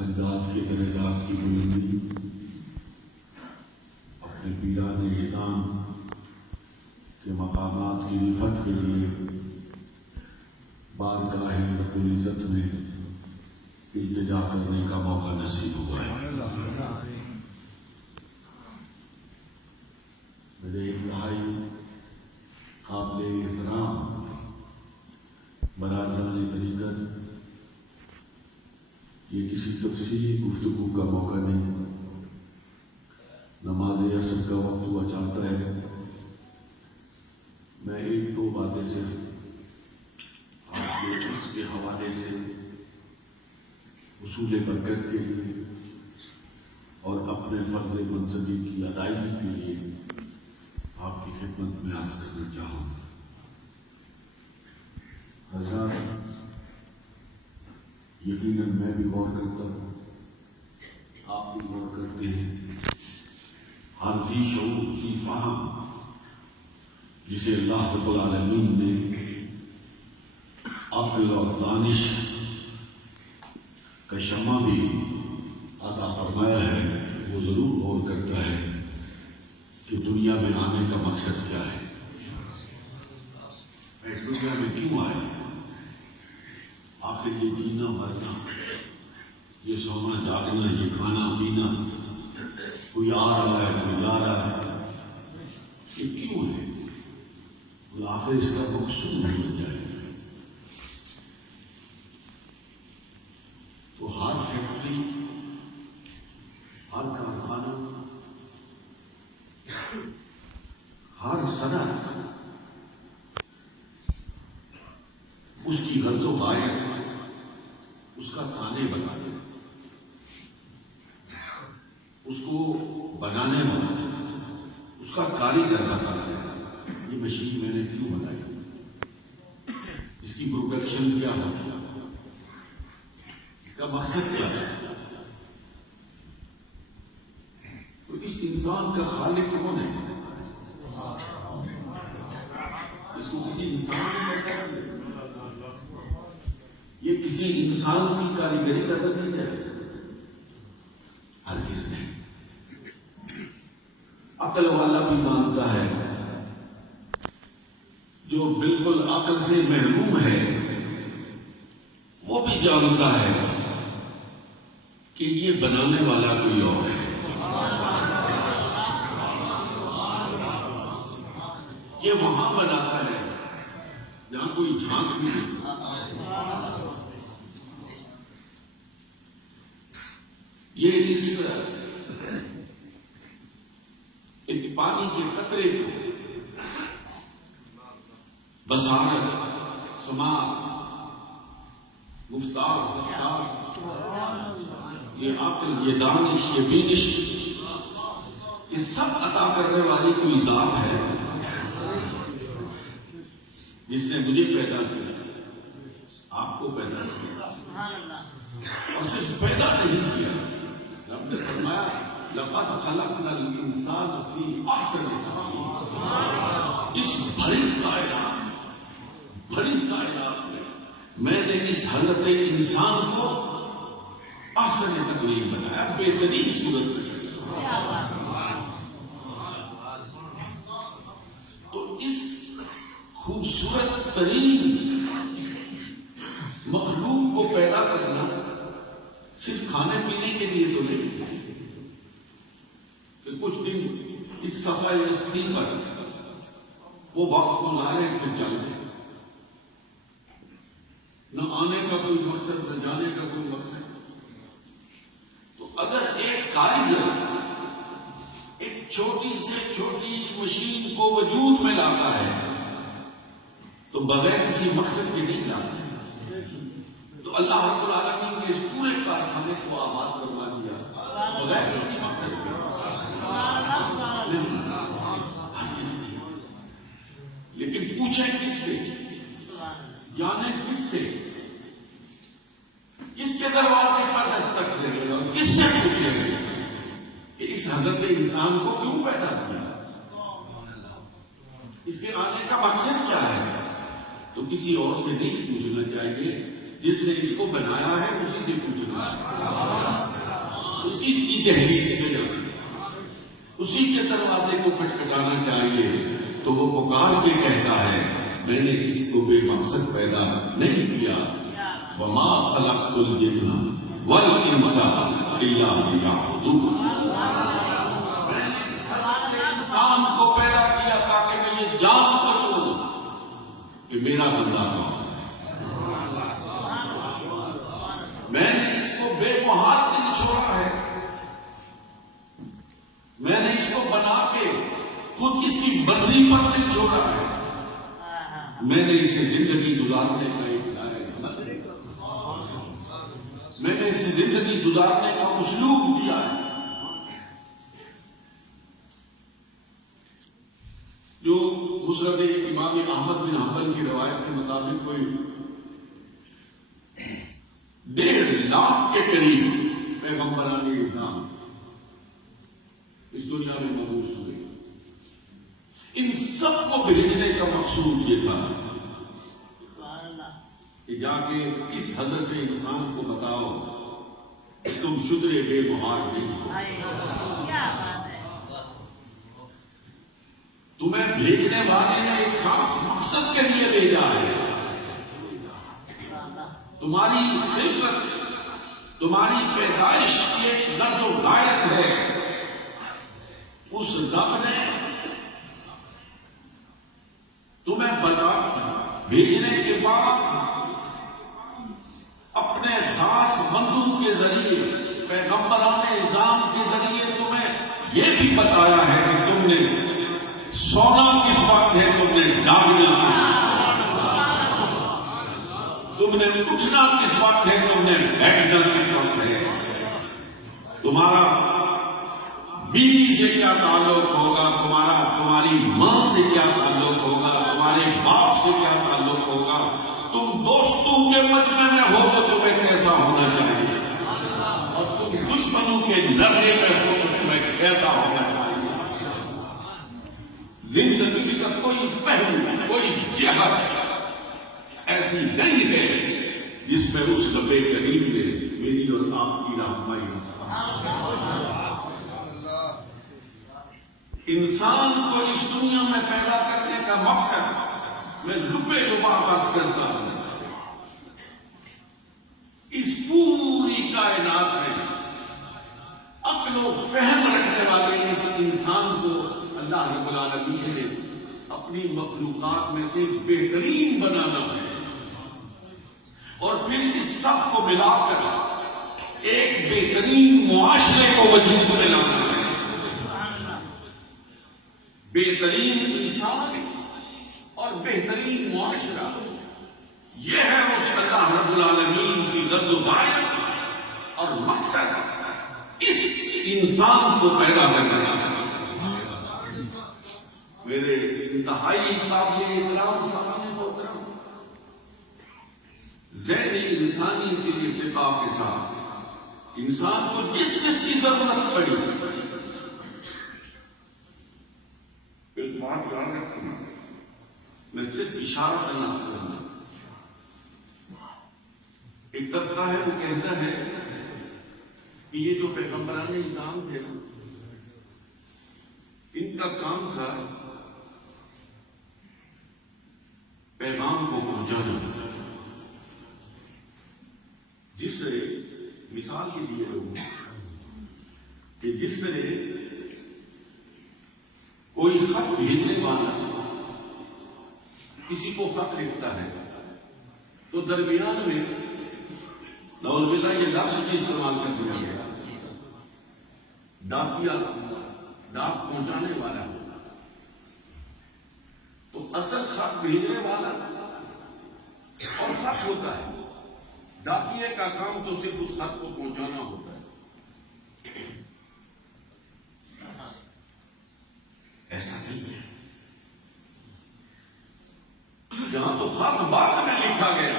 اجداد کے درجات کی بلندی اپنے پیران نظام کے مقامات کی رفعت کے لیے بارگاہ رب العزت میں التجا کرنے کا موقع نصیب ہوا ہے۔ میرے انتہائی قابل احترام برادران طریقت، یہ کسی تفصیلی گفتگو کا موقع نہیں، نماز عصر کا وقت ہوا چاہتا ہے۔ میں ایک دو باتیں سے آپ کے اس کے حوالے سے حصول برکت کے لیے اور اپنے فرض منصبی کی ادائیگی کے لیے آپ کی خدمت میں عرض کرنا چاہوں گا۔ حضرات، یقیناً میں بھی غور کرتا ہوں، آپ بھی غور کرتے ہیں۔ ہر ذی شعور ذی فہم جسے اللہ رب العالمین نے عقل اور دانش کا شمع بھی عطا فرمایا ہے، وہ ضرور غور کرتا ہے کہ دنیا میں آنے کا مقصد کیا ہے، میں اس دنیا میں کیوں آیا، آخر یہ جینا مرنا، یہ سونا جاگنا، یہ کھانا پینا، کوئی آ رہا ہے کوئی جا رہا ہے، یہ کیوں ہے؟ آخر اس کا مقصود ہونا چاہیے۔ تو ہر فیکٹری، ہر کارخانہ، ہر صنعت اس کی غرض و غایت، اس کا سانے بتا دے، اس کو بنانے والا، اس کا کاریگر بتا دے، یہ مشین میں نے کیوں بنائی، اس کی پروڈکشن کیا ہے، اس کا مقصد کیا ہے۔ تو اس انسان کا خالق کون ہے؟ اس کو کسی انسان نے بتایا، یہ کسی انسان کی کاریگری کا نتیجہ ہے؟ ہرگز نہیں۔ عقل والا بھی مانتا ہے، جو بالکل عقل سے محروم ہے وہ بھی جانتا ہے کہ یہ بنانے والا کوئی اور ہے، یہ وہاں بناتا ہے جہاں کوئی جھانک بھی نہیں سکتا۔ یہ اس ایک پانی کے قطرے کو بصارت، سماعت، گفتار، یہ عقل، یہ دانش، یہ بینش، یہ سب عطا کرنے والی کوئی ذات ہے جس نے مجھے پیدا کیا، آپ کو پیدا کیا، اور صرف پیدا نہیں کیا، رب نے فرمایا لقد خلقنا الانسان فی احسن تقویم۔ اس بھری کائنات میں نے اس حضرت انسان کو احسن تقویم بنایا، بہترین صورت میں۔ تو اس خوبصورت ترین مخلوق کو پیدا کرنا صرف کھانے پینے کے لیے تو نہیں کہ کچھ دن اس صفحۂ ہستی پر وہ وقت گزارے پھر چل گئے، نہ آنے کا کوئی مقصد، نہ جانے کا کوئی مقصد۔ تو اگر ایک کاریگر ایک چھوٹی سے چھوٹی مشین کو وجود میں لاتا ہے تو بغیر کسی مقصد کے نہیں لاتا، تو اللہ رب العالمین کے اس پورے کارخانے کو آباد کروا دیا بغیر کسی مقصد کے۔ لیکن پوچھیں کس سے، جانیں کس سے، کس کے دروازے پر دستک دیں گے اور کس سے پوچھیں گے کہ اس حضرت انسان کو کیوں پیدا کیا، اس کے آنے کا مقصد کیا ہے؟ تو کسی اور سے نہیں پوچھنا چاہیے، جس نے اس کو بنایا ہے اسی سے پوچھنا ہے۔ دہلیز پہ جانا ہے، اسی کے دروازے کو کھٹکھٹانا چاہیے تو وہ پکار کے کہتا ہے میں نے اس کو بے مقصد پیدا نہیں کیا، وما خلقت الجن والانس الا لیعبدون، میں نے انسان کو پیدا کیا تاکہ میں یہ جان سکوں کہ میرا بندہ کون ہے، میں نے اس کو بے محال نہیں چھوڑا ہے، میں نے اس کو بنا کے خود اس کی مرضی پر نہیں چھوڑا ہے، میں نے اسے زندگی گزارنے کا ایک میں نے اسے زندگی گزارنے کا اسلوب دیا ہے، جو مسند امام احمد بن حنبل کی روایت کے مطابق کوئی 1.5 لاکھ کے قریب پیغمبران اسلام اس دنیا میں مبعوث ہوئے، ان سب کو بھیجنے کا مقصود یہ تھا کہ جا کے اس حضرت انسان کو بتاؤ کہ تم شترے بے محال نہیں ہو، تمہیں بھیجنے والے نے ایک خاص مقصد کے لیے بھیجا ہے، تمہاری خلقت، تمہاری پیدائش کی ایک غرض و غایت ہے، اس رب نے تمہیں بتا بھیجنے کے بعد اپنے خاص مندوب کے ذریعے، پیغمبران اعظام کے ذریعے تمہیں یہ بھی بتایا ہے کہ تم نے سونا کس وقت ہے، تم نے جاگنا کس وقت، تم نے اٹھنا کس وقت ہے، تم نے بیٹھنا کس وقت ہے، تمہارا بیوی سے کیا تعلق ہوگا، تمہاری ماں سے کیا تعلق ہوگا، تمہارے باپ سے کیا تعلق ہوگا، تم دوستوں کے مجمع میں ہو تو تمہیں کیسا ہونا چاہیے، اور تم دشمنوں کے لڑنے میں ہو تو تمہیں کیسا ہونا چاہیے، زندگی کا کوئی پہلو، کوئی جہت ایسی نہیں ہے جس میں اس رب کریم نے میری اور آپ کی رہنمائی انسان کو اس دنیا میں پیدا کرنے کا مقصد میں لبے لبا بات کرتا ہوں، اس پوری کائنات میں عقل و فہم رکھنے والے اس انسان کو اللہ رب العالمین نے اپنی مخلوقات میں سے بہترین بنانا ہے، اور پھر اس سب کو ملا کر ایک بہترین معاشرے کو وجود میں لانا ہے، بہترین انسان اور بہترین معاشرہ، یہ ہے اس اللہ رب العالمین کی غرض و غایت اور مقصد، اس انسان کو پیدا کرنا ہے۔ میرے انتہائی قابل احترام سامنے محترم، ذہن انسانی کے ارتقاء کے ساتھ انسان کو جس جس کی ضرورت پڑی، ایک بات یاد رکھنا، میں صرف اشارہ کرنا چاہوں گا، ایک طبقہ ہے وہ کہتا ہے کہ یہ جو پیغمبران نظام تھے ان کا کام تھا پیغام کو پہنچانا، جس سے مثال کے لیے لوگوں کہ جس طرح کوئی خط بھیجنے والا کسی کو خط لکھتا ہے تو درمیان میں نعوذ باللہ یہ لفظ بھی استعمال کر دیا گیا، ڈاکیا، ڈاک پہنچانے والا، تو اصل خط بھیجنے والا اور خط ہوتا ہے، ڈاکیے کا کام تو صرف اس خط کو پہنچانا ہوتا ہے، ایسا نہیں ہے، جہاں تو خط بعد میں لکھا گیا،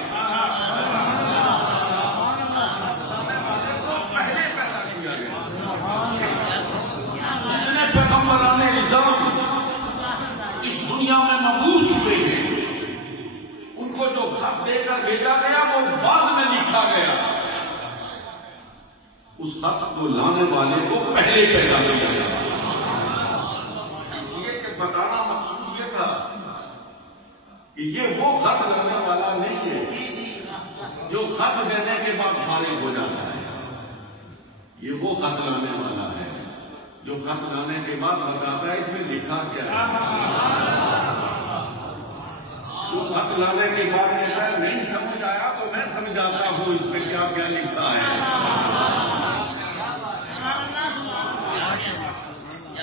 پہلے پیدا کیا گیا، جتنے پیغمبران نظام اس دنیا میں مبعوث ہوئے ہیں ان کو جو خط دے کر بھیجا گیا وہ بعد میں لکھا گیا، اس خط کو لانے والے کو پہلے پیدا کیا گیا. اس لیے کہ بتانا مقصود یہ تھا کہ یہ وہ خط لانے والا نہیں ہے جو خط دینے کے بعد فارغ ہو جاتا ہے. یہ وہ خط لانے والا ہے جو خط لانے کے بعد بتاتا ہے اس میں لکھا کیا ہے. جو خط لانے کے بعد کہتا ہے نہیں سمجھ آیا تو میں سمجھاتا ہوں اس میں کیا کیا لکھا ہے.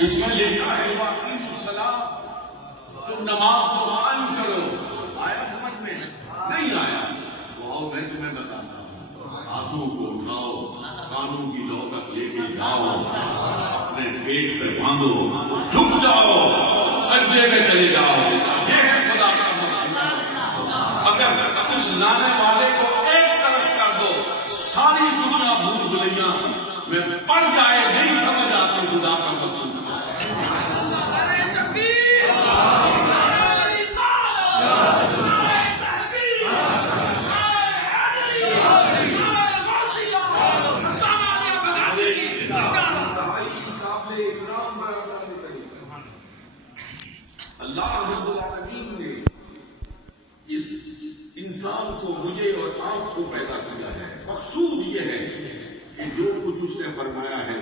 اس میں لکھا ہے واقعی السلام تم نماز کو قائم کرو. آیا سمجھ میں؟ نہیں آیا تو آؤ میں تمہیں بتاتا ہوں. ہاتھوں کو اٹھاؤ, کانوں کی لو تک لے کے جاؤ, اپنے پیٹ پہ باندھو, جھک جاؤ, سجدے میں چلے جاؤ. یہ ہے خدا کا مقصود. اگر اس لانے والے کو ایک طرف کر دو, ساری دنیا بھول بھلیاں میں پڑ جائے, نہیں سمجھ آتی خدا کا مقصود. اللہ رب العالمین نے اس انسان کو, مجھے اور آپ کو پیدا کیا ہے. مقصود یہ ہے کہ جو کچھ اس نے فرمایا ہے,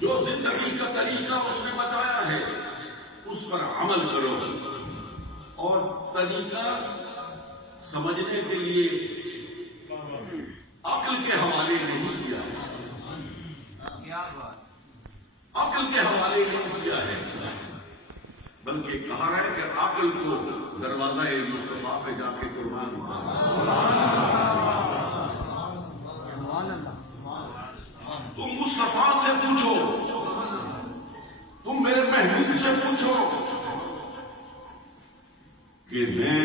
جو زندگی کا طریقہ اس نے بتایا ہے, اس پر عمل کرو. اور طریقہ سمجھنے کے لیے عقل کے حوالے نہیں کیا ہے, عقل کے حوالے نہیں کیا ہے, بلکہ کہا ہے کہ عقل کو دروازہ مصطفیٰ پہ جا کے قربان تم مصطفیٰ سے پوچھو, تم میرے محبوب سے پوچھو کہ میں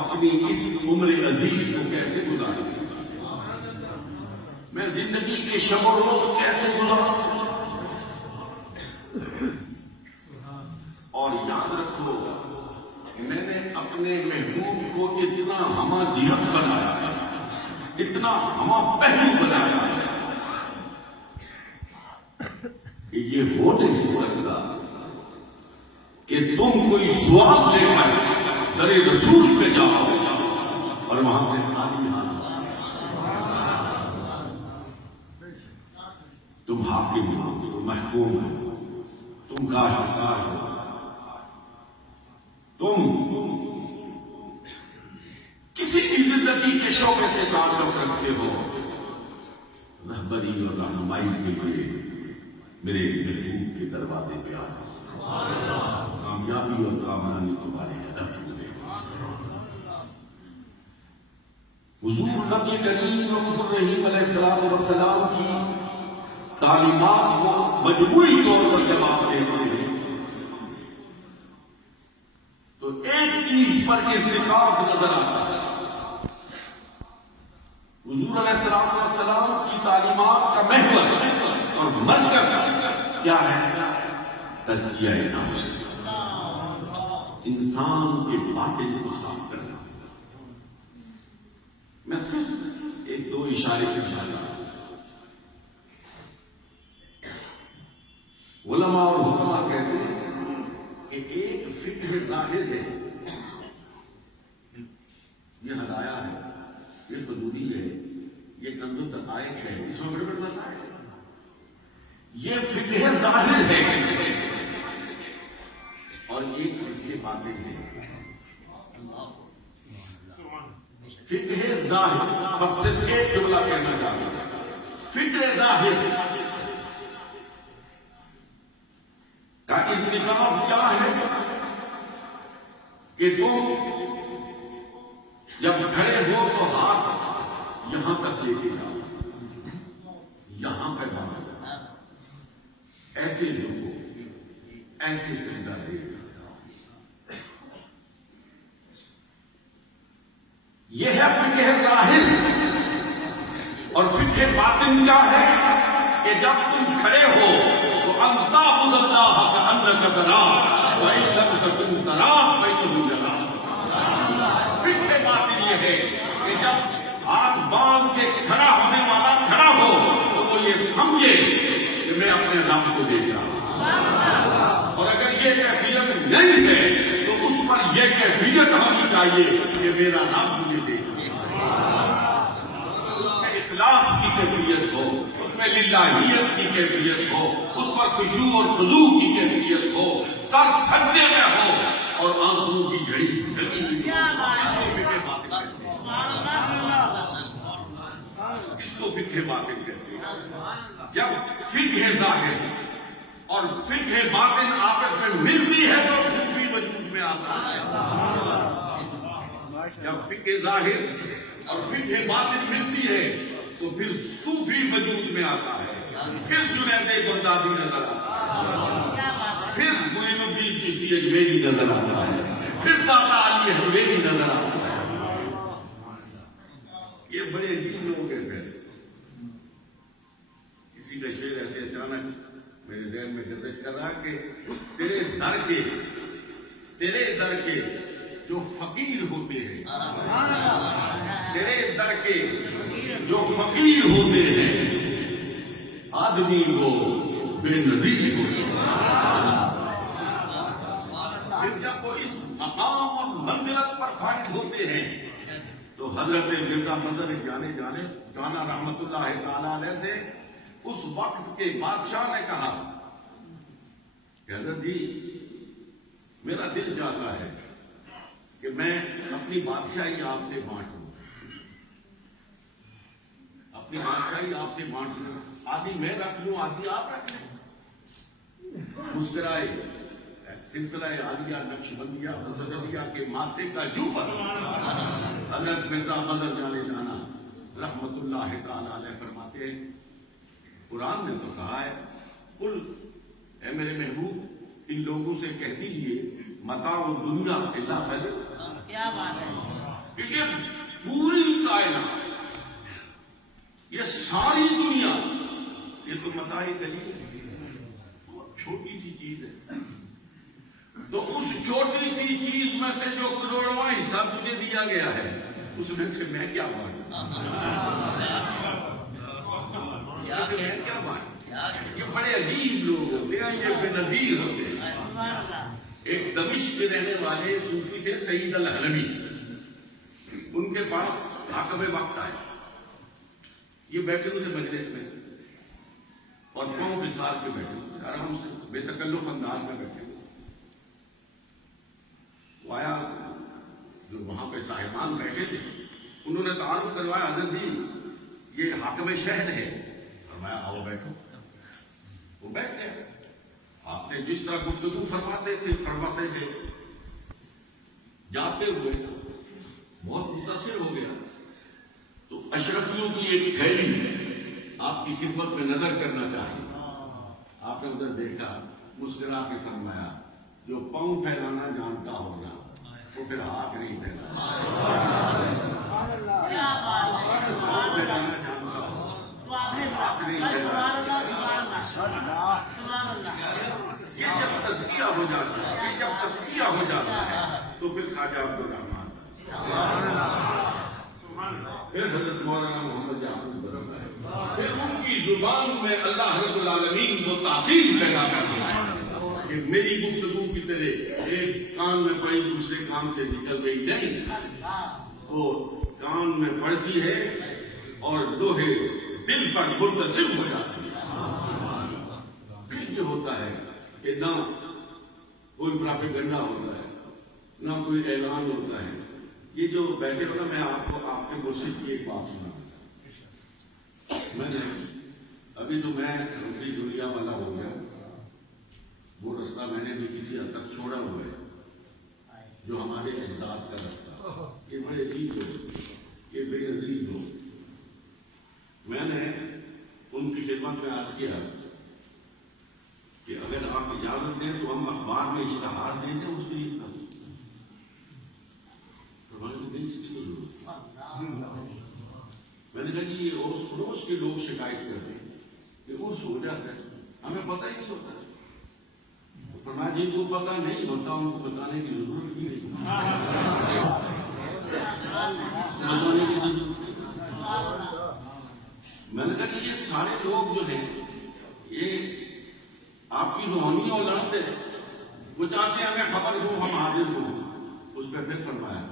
اپنی اس عمر عزیز کو کیسے گزاروں, میں زندگی کے شب و روز کیسے گزاروں. اور یاد رکھو میں نے اپنے محبوب کو اتنا ہمہ جہت بنایا, اتنا ہمہ پہلو بنایا کہ یہ ہو نہیں سکتا کہ تم کوئی سوال لے کر در رسول پہ جاؤ اور وہاں سے خالی ہاتھ. تم حاکم ہو, تم محکوم ہو, تم کاشتکار ہو, تم کسی بھی زندگی کے شعبے سے تعلق رکھتے ہو, رہبری اور رہنمائی کے لیے میرے محبوب کے دروازے پہ آ جاؤ. کامیابی اور کامرانی تمہارے قدم ہوئے. حضور نبی کریم رسول رحیم علیہ السلام کی تعلیمات کو مجموعی طور پر جب آپ دیکھتے ہیں تو ایک چیز پر ارتکاز نظر آتا ہے. حضور علیہ السلام کی تعلیمات کا محور اور مرکز کیا ہے؟ تزکیہ نفس, انسان کے باطن کو صاف کرنا. میں صرف ایک دو اشارے سے اشارہ. علماء اور حکماء کہتے ہیں کہ ایک فکر ظاہر ہے, یہ ہدایہ ہے, یہ حدودی ہے, یہ کنز الدقائق ہے, اس میں بڑے بڑے مسائل ہیں. یہ فکر ظاہر ہے اور ایک فکر باطن ہے. فکر ظاہر, بس صرف ایک جملہ کہنا چاہتا ہوں. فکر ظاہر کا ارتکاز کیا ہے کہ تم جب کھڑے ہو تو ہاتھ یہاں تک لے کے جاؤ, یہاں پہ باندھو, ایسے لوگوں ایسے سجدہ دے. یہ ہے فقہ ظاہر. اور فقہ باطن کیا ہے کہ جب تم کھڑے ہو تو ان تعبد اللہ کأنک تراہ وإن لم تکن تراہ فإنہ یراک. فقہ باطن یہ ہے کہ جب ہاتھ باندھ کے کھڑا ہونے والا اور اگر یہ کیفیت نہیں ہے تو اس پر یہ کیفیت ہونی چاہیے کہ میرا رب مجھے دیکھے، اس میں اخلاص کی کیفیت ہو، اس میں للہیت کی کیفیت ہو، اس پر خشوع اور خضوع کی کیفیت ہو، سر سجدے میں ہو اور آنسوؤں کی جھڑی لگی ہوئی اس کو فقہ باطن کہتے ہیں۔ جب فقہ ظاہر اور فقہ باطن آپس میں ملتی ہے تو صوفی وجود میں آتا ہے۔ جب فقہ ظاہر اور فقہ باطن ملتی ہے تو پھر صوفی وجود میں آتا ہے، پھر جنید بغدادی نظر آتا ہے، پھر معین الدین چشتی اجمیری نظر آتا ہے، پھر داتا علی حجویری نظر آتا ہے۔ یہ بڑے عجیب لوگ ہیں۔ پھر کسی کا شعر ایسے اچانک میرے ذہن میں گردش کر رہا کہ تیرے در کے جو فقیر ہوتے ہیں، تیرے در کے جو فقیر ہوتے ہیں، آدمی وہ بے نظیر ہوتے ہیں۔ پھر جب وہ اس مقام اور منزلت پر فائز ہوتے ہیں تو حضرت مرزا مظہر جانا رحمت اللہ تعالی علیہ سے اس وقت کے بادشاہ نے کہا کہ حضرت جی میرا دل چاہتا ہے کہ میں اپنی بادشاہی آپ سے بانٹوں، اپنی بادشاہی آپ سے بانٹ لوں، آدھی میں رکھ لوں آدھی آپ رکھ لیں۔ مسکرائے سلسلہ عالیہ نقشبندیہ مظہریہ کے ماتھے کا جو پر حضرت مرزا مظہر جانا رحمت اللہ تعالی علیہ فرماتے ہیں قرآن نے تو کہا ہے قل اے میرے محبوب ان لوگوں سے کہہ دیجیے متاع الدنیا الا قلیل، کیا بات ہے، کہ یہ پوری کائنات، یہ ساری دنیا یہ تو متاع قلیل ہے، بہت چھوٹی سی چیز ہے۔ تو اس چھوٹی سی چیز میں سے جو کروڑواں حصہ تجھے دیا گیا ہے اس میں سے میں کیا بانٹوں؟ یہ بڑے عجیب لوگ ہوتے ہیں، یہ بے نظیر ہوتے ہیں۔ ایک دمشق کے رہنے والے صوفی تھے سعید الحلبی، ان کے پاس حاکم وقت آئے، یہ بیٹھے ہوئے تھے مجلس میں اور پاؤں پسار کے بیٹھے ہوئے آرام سے بے تکلف انداز میں بیٹھے ہوئے۔ وہ آیا جو وہاں پہ صاحبان بیٹھے تھے، انہوں نے تعارف کروایا حضرت جی یہ حاکم شہر ہے، فرمایا آؤ بیٹھو۔ وہ بیٹھ گئے، آپ نے جس طرح گفتگو فرماتے تھے جاتے ہوئے بہت متاثر ہو گیا تو اشرفیوں کی ایک تھیلی آپ کی خدمت میں نظر کرنا چاہیے۔ آپ نے ادھر دیکھا، مسکرا کے فرمایا جو پاؤں پھیلانا جانتا ہوگا وہ پھر ہاتھ نہیں پھیلانا، پاؤں پھیلانا جانتا ہوگا ہاتھ نہیں پھیلانا۔ یہ جب تزکیہ ہو جاتا ہے تو پھر خواجہ عبدالرحمن، پھر حضرت مولانا محمد جعفر ہے، پھر ان کی زبان میں اللہ رب العالمین وہ تاثیر پیدا کرتے ہیں کہ میری گفتگو کی طرح ایک کان میں پڑی دوسرے کان سے نکل گئی نہیں، وہ کان میں پڑتی ہے اور لوہے دل پر منتظم ہو جاتی ہے۔ پھر یہ ہوتا ہے کہ نہ کوئی پراپیگنڈا ہوتا ہے، نہ کوئی اعلان ہوتا ہے۔ یہ جو بیٹھے ہونا، میں آپ کو آپ کے مرشد کی ایک بات سنا، میں نے ابھی تو میں روٹی دنیا والا ہو گیا، وہ رستہ میں نے بھی کسی حد تک چھوڑا ہوا ہے جو ہمارے اجداد کا رستہ۔ یہ بڑے عجیب لوگ، یہ بے نظیر لوگ۔ میں نے ان کی خدمت میں عرض کیا کہ اگر آپ اجازت دیں تو ہم اخبار میں اشتہار دیں گے اس چیز کا، اس کی ضرورت۔ میں نے کہا جی یہ عرس فروش کے لوگ شکایت کرتے ہیں کہ عرس ہو جاتا ہے ہمیں پتہ ہی نہیں ہوتا۔ فرمایا جن کو پتہ نہیں ہوتا ان کو بتانے کی ضرورت بھی نہیں، بتانے کی ضرورت نہیں۔ میں نے کہا کہ یہ سارے لوگ جو ہیں یہ آپ کی روحانی اولاد ہے، وہ چاہتے ہیں ہمیں خبر ہو ہم حاضر ہوں. اس پہ پھر فرمایا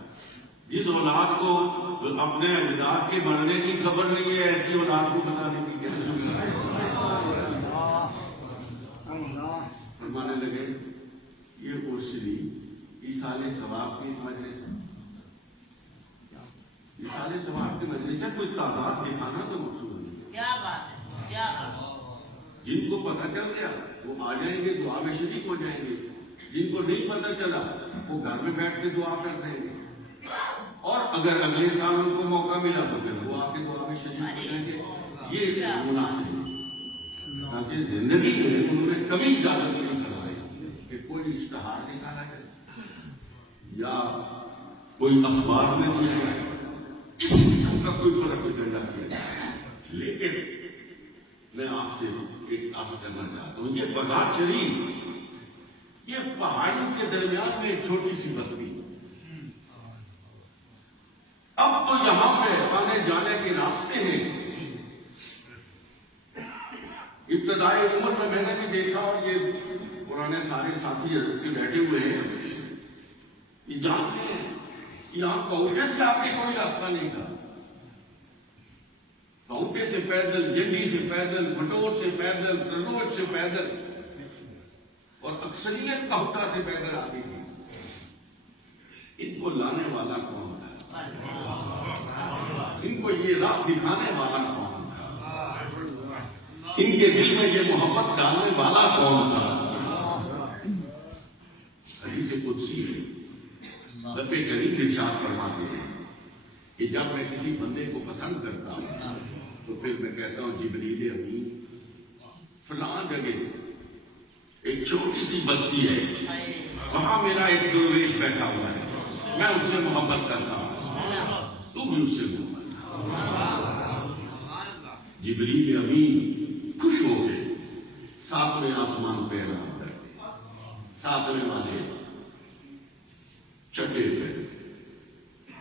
جس اولاد کو اپنے اجداد کے مرنے کی خبر نہیں ہے ایسی اولاد کو بتانے کی کیا ضرورت ہے. فرمانے لگے یہ اوشری ایصال ثواب کی مجلس ہے. ایصال ثواب کی مجلس ہے، کوئی تعداد دکھانا تو مقصود نہیں. کیا بات ہے، کیا بات ہے. جن کو پتہ چل گیا وہ آ جائیں گے، دعا میں شریک ہو جائیں گے. جن کو نہیں پتہ چلا وہ گھر میں بیٹھ کے دعا کر دیں گے. اور اگر اگلے سال ان کو موقع ملا تو پھر وہ آ کے دعا میں شریک ہو جائیں گے. یہ مناسب ہے. تاکہ زندگی میں انہوں نے کبھی اجازت نہیں کروائی کہ کوئی اشتہار نکالا جائے یا کوئی اخبار میں نکلا کسی قسم کا کوئی فرق ایجنڈا کیا جائے. لیکن میں آپ سے ایک عرض کرنا چاہتا ہوں، یہ بغداد شریف یہ پہاڑوں کے درمیان میں ایک چھوٹی سی بستی. اب تو یہاں پہ آنے جانے کے راستے ہیں. ابتدائی عمر میں نے بھی دیکھا اور یہ پرانے سارے ساتھی حضرت کے بیٹھے ہوئے ہیں، یہ جانتے ہیں کہ یہاں کوٹے سے آگے کوئی راستہ نہیں تھا. کوٹے سے پیدل، جنڈی سے پیدل، بٹور سے پیدل، ترنوج سے پیدل، اور اکثریت کوٹا سے پیدل آتی تھی. ان کو لانے والا کون تھا؟ ان کو یہ راہ دکھانے والا کون تھا؟ ان کے دل میں یہ محبت ڈالنے والا کون تھا؟ حدیث قدسی ہے، رب کریم ارشاد فرماتے ہیں کہ جب میں کسی بندے کو پسند کرتا ہوں تو پھر میں کہتا ہوں جبریل امین فلاں جگہ ایک چھوٹی سی بستی ہے، وہاں میرا ایک درویش بیٹھا ہوا ہے، میں اس سے محبت کرتا ہوں، تو بھی اس سے محبت کر. جبریل امین خوش ہو گئے، 7ویں آسمان پہ اعلان کر کے 7ویں والے چھٹے پہ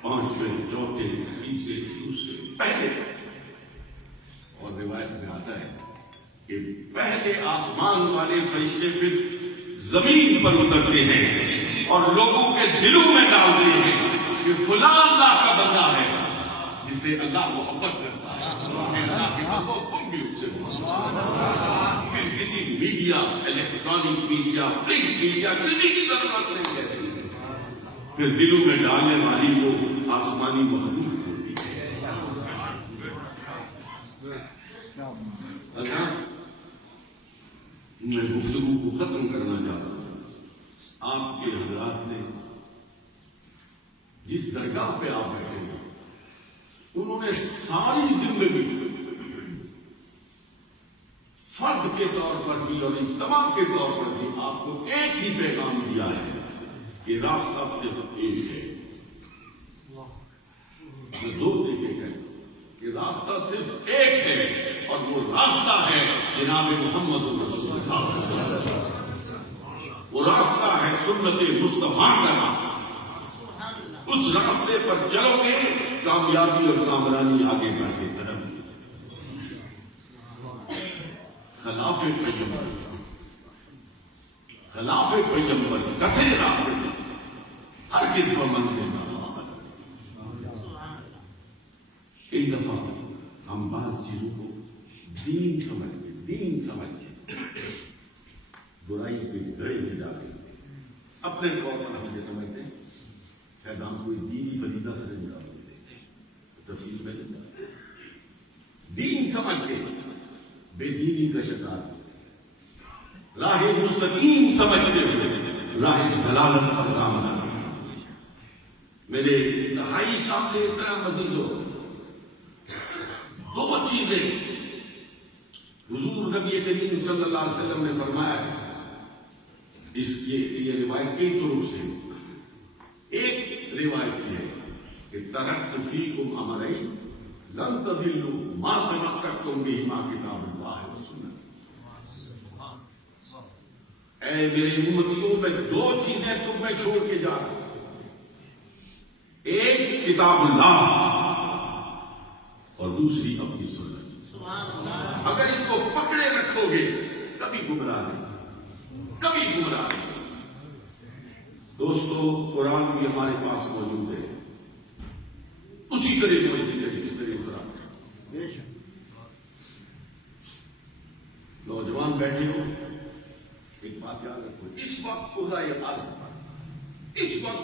5ویں، 4تھے، 3تھے، دوسرے، پہلے. اور روایت میں آتا ہے کہ پہلے آسمان والے فرشتے پھر زمین پر اترتے ہیں اور لوگوں کے دلوں میں ڈالتے ہیں کہ فلاں اللہ کا بندہ ہے جسے اللہ محبت کرتا ہے. اللہ کے بندوں تم بھی اس سے محبت. پھر کسی media, electronic media, print media کسی کی ضرورت نہیں ہے. پھر دلوں میں ڈالنے والی کو آسمانی محبوب ہوتی ہے. میں گفتگو کو ختم کرنا چاہتا ہوں. آپ کے حضرات نے جس درگاہ پہ آپ بیٹھے ہیں انہوں نے ساری زندگی فرد کے طور پر بھی اور اجتماع کے طور پر بھی آپ کو ایک ہی پیغام دیا ہے کہ راستہ صرف ایک ہے. میں زور دے کے کہتا ہوں کہ راستہ صرف ایک ہے اور وہ راستہ ہے جناب محمد رسول اللہ. وہ راستہ ہے سنت مصطفیٰ کا راستہ. اس راستے پر چلو گے کامیابی اور کامرانی آگے بڑھ کے قدم. خلاف پیغمبر، خلاف پیغمبر کسے راستے سے ہر کس کو من دینا. کئی دفعہ ہم بعض چیزوں کو دین سمجھ کے برائی کے گڑے میں ڈالیں. اپنے طور پر ہم یہ سمجھتے ہیں شاید ہم کوئی دینی فریضہ سے نہیں ڈالتے. تفصیل میں نہیں جاتے. دین سمجھ کے بے دینی کا شکار، راہ مستقیم سمجھتے ہوئے راہ ضلالت پر کام کرنا. میرے انتہائی کام کے اتنا مزید ہو دو چیزیں حضور نبی کریم صلی اللہ علیہ وسلم نے فرمایا. یہ روایت کئی طرق سے. ایک روایت یہ ہے کہ ترکت فیکم امرین لن تضلوا ما تمسکتم بہما کتاب اللہ و سنت. اے میرے امتیوں میں دو چیزیں تم میں چھوڑ کے جا رہا ہوں. ایک کتاب اللہ اور دوسری اپنی سنت. اگر اس کو پکڑے رکھو گے کبھی گمراہ نہیں. کبھی گمراہ نہیں۔ دوستو قرآن بھی ہمارے پاس موجود ہے، اسی طرح موجود ہے جس طرح قرآن ہے۔ نوجوان بیٹھے ہو، ایک بات یاد رکھو، اس وقت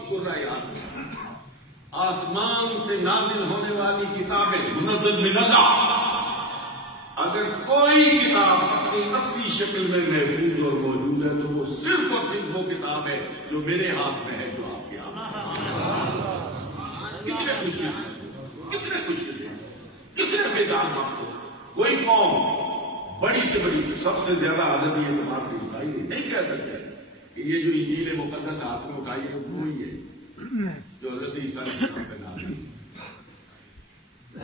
قرآن آسمان سے نازل ہونے والی کتابیں منزل من اللہ، اگر کوئی کتاب اپنی اصلی شکل میں محفوظ اور موجود ہے تو وہ صرف اور صرف وہ کتاب ہے جو میرے ہاتھ میں ہے، جو آپ کے ہاتھ میں ہے۔ کتنے خوشی سے، کتنے بیدار وقت ہو۔ کوئی قوم بڑی سے بڑی، سب سے زیادہ عادت یہ اعتبار سے عیسائی نہیں کہہ سکتے کہ یہ جو انجیل مقدس ہاتھ میں اٹھائی ہے وہی ہے جو حضرت عیسیٰ علیہ السلام پہ نازل ہوئی۔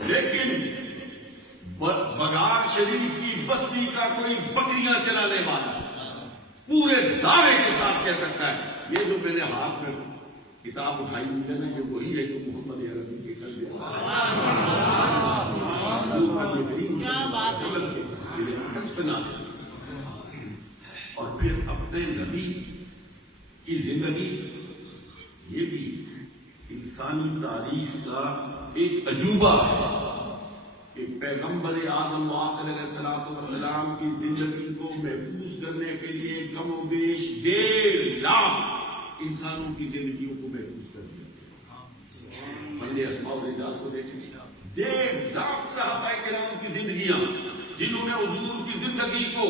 لیکن بغار شریف کی بستی کا کوئی بکریاں چلانے والا پورے دعوے کے ساتھ کہہ سکتا ہے یہ جو میرے ہاتھ میں کتاب اٹھائی ہوئی ہے نا، یہ وہی ہے جو محمد عربی کے کر دیا۔ اور پھر اپنے نبی کی زندگی، یہ بھی انسانی تاریخ کا ایک عجوبہ ہے کہ پیغمبر اعظم آخر علیہ السلام کی زندگی کو محفوظ کرنے کے لیے کم و بیش 1.5 لاکھ انسانوں کی زندگیوں کو محفوظ کر دیا۔ بندے اسماء و رجال کو دیکھیں، 1.5 لاکھ صحابہ کرام کی زندگیاں جنہوں نے حضور کی زندگی کو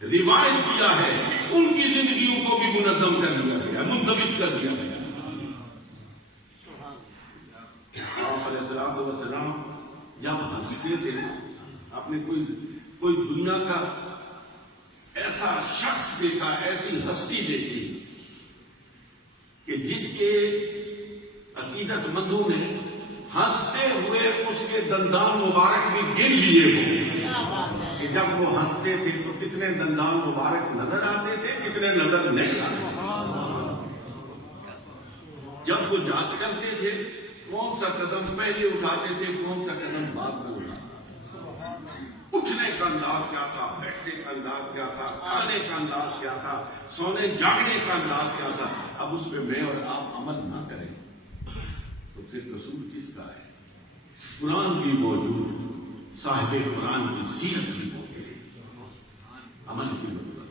روایت کیا ہے، ان کی زندگیوں کو بھی منظم کر دیا گیا، منضبط کر دیا گیا۔ آپ علیہ السلام جب ہنستے تھے، آپ نے کوئی دنیا کا ایسا شخص دیکھا، ایسی ہستی دیکھی کہ جس کے عقیدت مندوں نے ہنستے ہوئے اس کے دندان مبارک بھی گر لیے ہوں کہ جب وہ ہنستے تھے تو کتنے دندان مبارک نظر آتے تھے، کتنے نظر نہیں آتے۔ جب وہ یاد کرتے تھے کون سا قدم پہلے اٹھاتے تھے، کون سا قدم بعد میں اٹھاتے تھے، اٹھنے کا انداز کیا تھا، بیٹھنے کا انداز کیا تھا، کھانے کا انداز کیا تھا، سونے جاگنے کا انداز کیا تھا۔ اب اس پہ میں اور آپ عمل نہ کریں تو پھر قصور کس کا ہے؟ قرآن بھی موجود، صاحب قرآن کی سیرت بھی موجود، عمل کی ضرورت،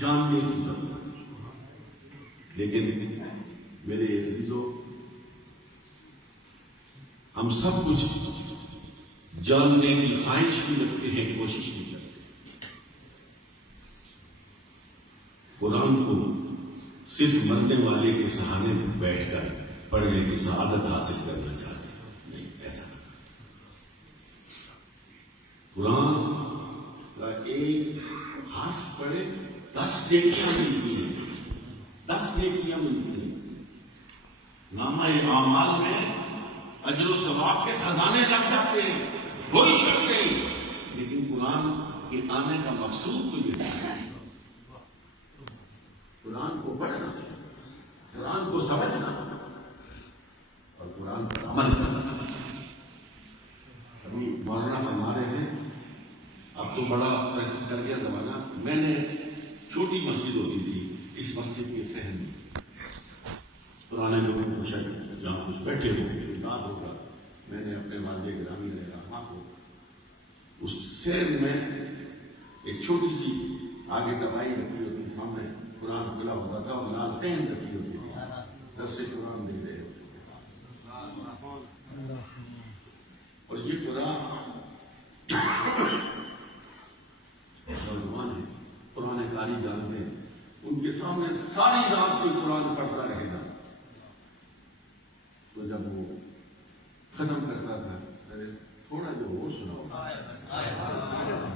جاننے کی ضرورت۔ لیکن میرے عزیزوں، ہم سب کچھ جاننے کی خواہش بھی رکھتے ہیں، کوشش بھی کرتے ہیں۔ قرآن کو صرف مرنے والے کے سہانے بیٹھ کر پڑھنے کی سعادت حاصل کرنا چاہتے ہیں، نہیں، ایسا نہیں۔ قرآن کا ایک حرف پڑھے 10 نیکیاں ملتی ہیں، 10 نیکیاں ملتی ہیں۔ نامہ اعمال میں اجر و ثواب کے خزانے لگ جاتے ہیں، کوئی شک نہیں۔ لیکن قرآن کے آنے کا مقصود تو یہ ہے قرآن کو پڑھنا، قرآن کو سمجھنا اور قرآن پر عمل کرنا۔ ابھی مولانا فرما رہے تھے اب تو بڑا ترقی کر گیا زمانہ، میں نے چھوٹی مسجد ہوتی تھی، اس مسجد کے صحن میں پرانے لوگوں کو شاید جہاں کچھ بیٹھے ہو بات ہوگا، میں نے اپنے والد گرامی رحمہ کو اس شہر میں ایک چھوٹی سی آگے دوائی رکھی ہوتی، سامنے قرآن کھلا ہوتا تھا اور نالتین رکھی ہوتی تھی، 10 سے قرآن دے رہے ہوتے تھے۔ اور یہ قرآن نوجوان ہے، قرآن کاری جانتے ہیں، ان کے سامنے ساری رات کوئی قرآن پڑھتا رہے گا، تو جب وہ ختم کرتا تھا تھوڑا جو ہو سناؤ،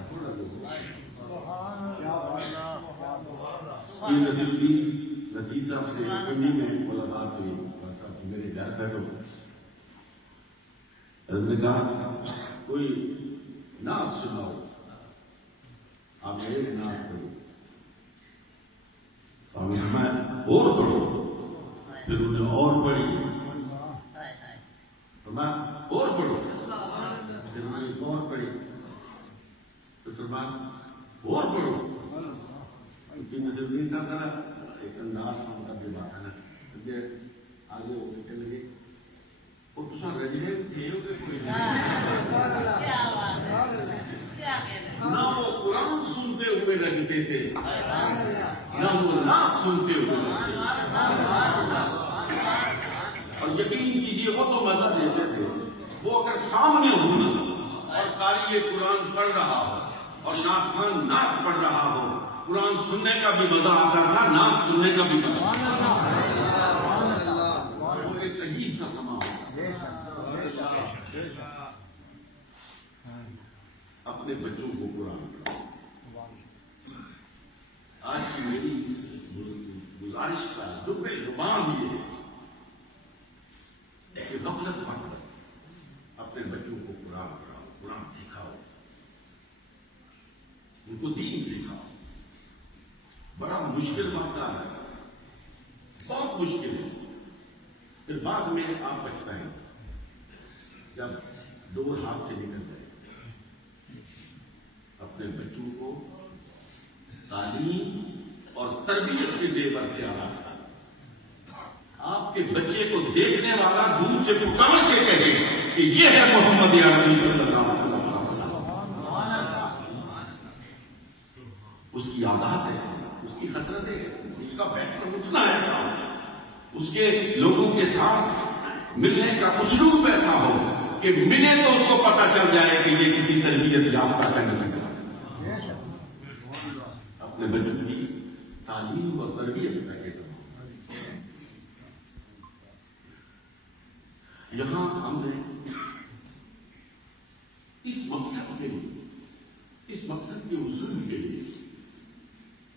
تھوڑا جو نصیر صاحب سے کمی میں ملاقات ہوئی، صاحب میرے گھر بیٹھو، حضرت نے کہا کوئی نعت سناؤ، آپ ایک نعت کرو، میں اور پڑھو، پھر انہیں اور پڑھی، اور پڑھو، پھر انہیں اور پڑھی، تو فرمایا اور پڑھو، نظرالدین صاحب کا ایک انداز تھا ان کا بے بات ہے نا آگے وہ کہنے لگے اور تو سر رجے تھے کہ کوئی کیا بات ہے کیا کہہ رہے نہ وہ قرآن سنتے ہوئے لگتے تھے نہ وہ نعت سنتے ہوئے لگتے تھے اور یقین کیجیے وہ تو مزہ دیتے تھے وہ اگر سامنے ہونا اور قاری قرآن پڑھ رہا ہو اور نعت خان نعت پڑھ رہا ہو قرآن سننے کا بھی مزہ آتا تھا نعت سننے کا بھی مزہ آتا تھا وہ ایک عجیب سا سما ہوتا اپنے بچوں کو قرآن پڑھاؤ آج کی میری اس گزارش کا دبے زبان یہ ہے کہ غفلت مت کرو اپنے بچوں کو قرآن پڑھاؤ قرآن سکھاؤ ان کو دین سکھاؤ بڑا مشکل واقعہ ہے بہت مشکل ہے پھر بعد میں آپ پچھتائیں جب ڈور ہاتھ سے نکل جائے اپنے بچوں کو تعلیم اور تربیت کے زیور سے آراستہ آپ کے بچے کو دیکھنے والا دور سے پکار کے کہے کہ یہ ہے محمد عربی صلی اللہ علیہ وسلم اس کی عادات ہے اس کی حسرتیں اس کا بیٹھنا اٹھنا ایسا ہو اس کے لوگوں کے ساتھ ملنے کا اسلوب ایسا ہو کہ ملے تو اس کو پتا چل جائے کہ یہ کسی تربیت یافتہ کا نہیں ہے اپنے بچوں کی تعلیم اور تربیت کرے تو یہاں ہم نے اس مقصد کے حصول کے لیے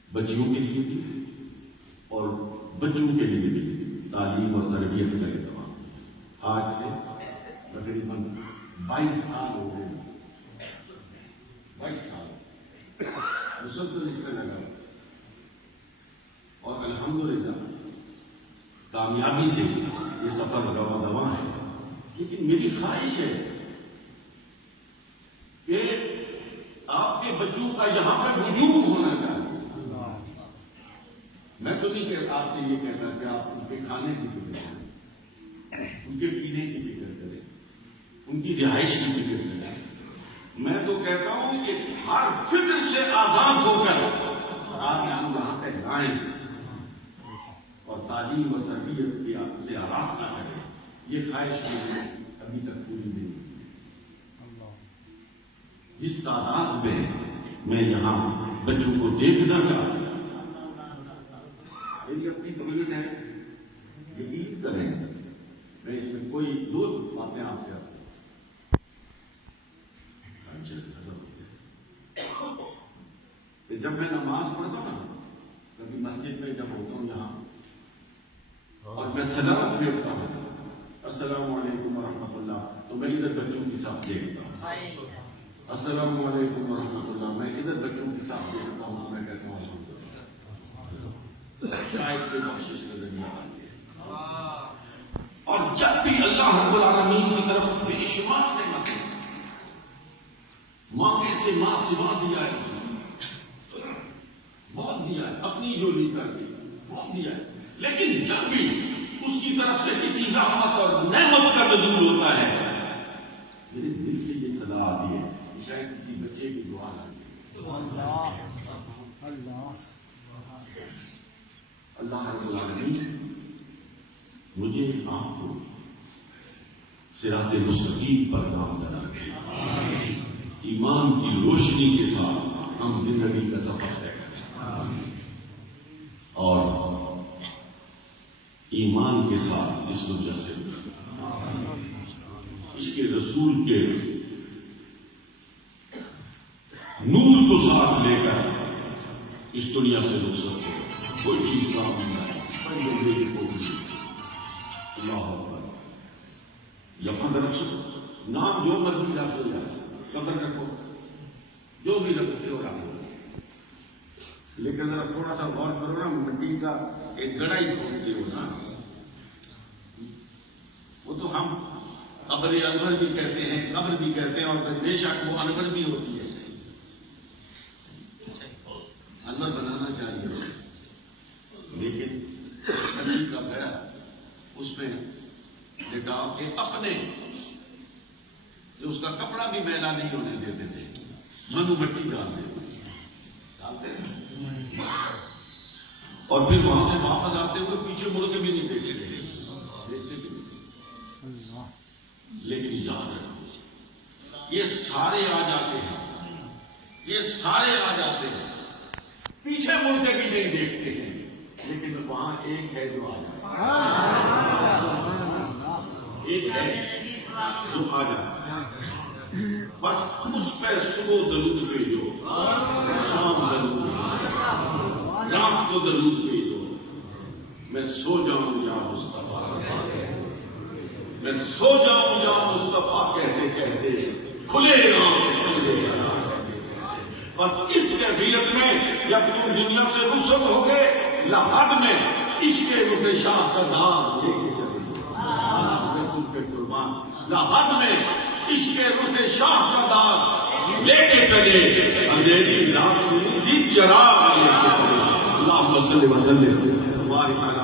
بچیوں کے لیے بھی اور بچوں کے لیے بھی تعلیم اور تربیت کا اہتمام آج سے تقریباً 22 سال ہو گئے 22 سال مسلسل اس کا لگا اور الحمدللہ کامیابی سے یہ سفر رواں دواں ہے لیکن میری خواہش ہے کہ آپ کے بچوں کا یہاں پہ وجود ہونا چاہیے میں تو نہیں کہتا آپ سے یہ کہتا کہ آپ ان کے کھانے کی فکر کریں ان کے پینے کی فکر کریں ان کی رہائش کی فکر کریں میں تو کہتا ہوں کہ ہر فکر سے آزاد ہو کر آپ یہاں پہ لائیں اور تعلیم و تربیت سے آراستہ کریں یہ خواہش ابھی تک پوری نہیں ہوئی جس تعداد میں یہاں بچوں کو دیکھنا چاہتا ہوں میری اپنی تمید ہے یقین کریں میں اس میں کوئی دو باتیں آپ سے آتی کہ جب میں نماز پڑھتا ہوں نا کبھی مسجد میں جب ہوتا ہوں یہاں اور میں سلام پھیرتا ہوں السلام علیکم ورحمۃ اللہ تو میں ادھر بچوں کی ساتھ دیکھتا ہوں السلام علیکم ورحمۃ اللہ میں ادھر بچوں کی ساتھ دیکھتا ہوں میں کہتا ہوں شاید کے بخشش کا ذریعہ آتی ہے اور جب بھی اللہ رب العالمین کی طرف بے شمار نعمتیں ماں کیسے ماں سوا دیا ہے بہت دیا ہے اپنی جو نہیں کرتی بہت دیا ہے لیکن جب بھی اس کی طرف سے کسی رحمت اور نعمت کا نزول ہوتا ہے میرے دل سے یہ صدا آتی ہے کہ شاید کسی بچے کی دعا آتی ہے اللہ رب العالمین مجھے آپ کو صراط مستقیم پر کام کرا ایمان کی روشنی کے ساتھ ہم زندگی کا سفر طے کریں اور ایمان کے ساتھ اس دنیا سے اس کے رسول کے نور کو ساتھ لے کر اس دنیا سے رخصت ہو کوئی چیز کام نہیں ہے اللہ اکبر یہاں طرف سے نام جو مرضی آپ ہو جائے قدر رکھو جو بھی رکھتے ہو رکھو لیکن ذرا تھوڑا سا غور کرو نا مٹی کا ایک گڑائی کھودتے ہو نا وہ تو ہم قبر انور بھی کہتے ہیں قبر بھی کہتے ہیں اور بے شک وہ انور بھی ہوتی ہے انور بنانا چاہیے کے اپنے جو اس کا کپڑا بھی میلا نہیں ہونے دیتے تھے، منو مٹی ڈالتے تھے، اور پھر وہاں سے واپس آتے ہوئے پیچھے مڑ کے بھی نہیں دیکھتے تھے، دیکھتے بھی نہیں۔ لیکن یاد رکھو، یہ سارے آ جاتے ہیں، یہ سارے آ جاتے ہیں، پیچھے مڑ کے بھی نہیں دیکھتے ہیں، لیکن وہاں ایک ہے جو آ جاتا ہے، ایک ہے جو آ جاتا ہے، بس اس پہ صبح درود بھیجو، شام درود، رات کو درود بھیجو، میں سو جاؤں یا مصطفیٰ، میں سو جاؤں یا مصطفیٰ کہتے کہتے کھلے بس اس کیفیت میں جب تم دنیا سے رخصت ہو گئے، لحد میں عشق رخ شاہ کا دام لے کے چلے، تم پہ قربان، لحد میں عشق رخ شاہ کا دام لے کے چلے، اندھیری رات تھی چراغ لے کے چلے۔ اللہم صلی وسلم وبارک علی